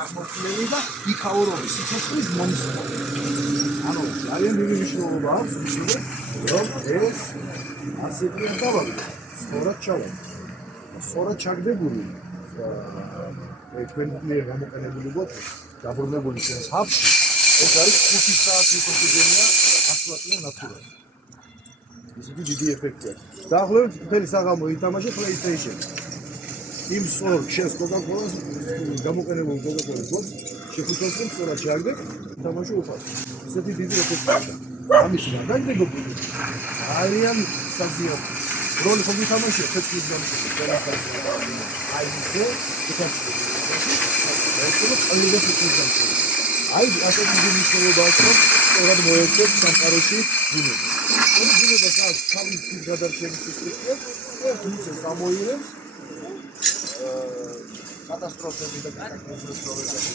აღმოჩენილი და იქაურობის სიცოცხლის მომსვლა. ანუ ძალიან დიდი მნიშვნელობა აქვს, რომ ეს ასეთი დავაგდო, სწორად ჩავაგდო. სწორად ჩაგდებული თქვენ მიერ გამოყენებული ბოთლი, დაბრუნებული ჩვენს ჰაბში, ეს არის 5 საათი უკეთებია ასლატია ნატურალი. ისეთი დიდი ეფექტია. დაახლოებით მთელი საღამო ითამაშე PlayStation. იმ სწორ შენს Coca-Cola-ს გამოყენებულ Coca-Cola-ს ბოთლს შეხუცავს რომ სწორად ჩაგდე, ითამაშე უფასო. ისეთი დიდი ეფექტია. ამის გადაგდებოდი ძალიან საზიარო. როლი ხო ვითამაშე თეთრი გამოსვლა აი ისე უკაცრავ აი ასეთი მნიშვნელობა აქვს რომ სწორად მოერგებს სამყაროში ბუნებას. ეს ბუნებას აქვს თავის გადარჩენის სისტემა, ერთ მისეს გამოირებს კატასტროფები და კატაკლიზმებს პროგრესებში.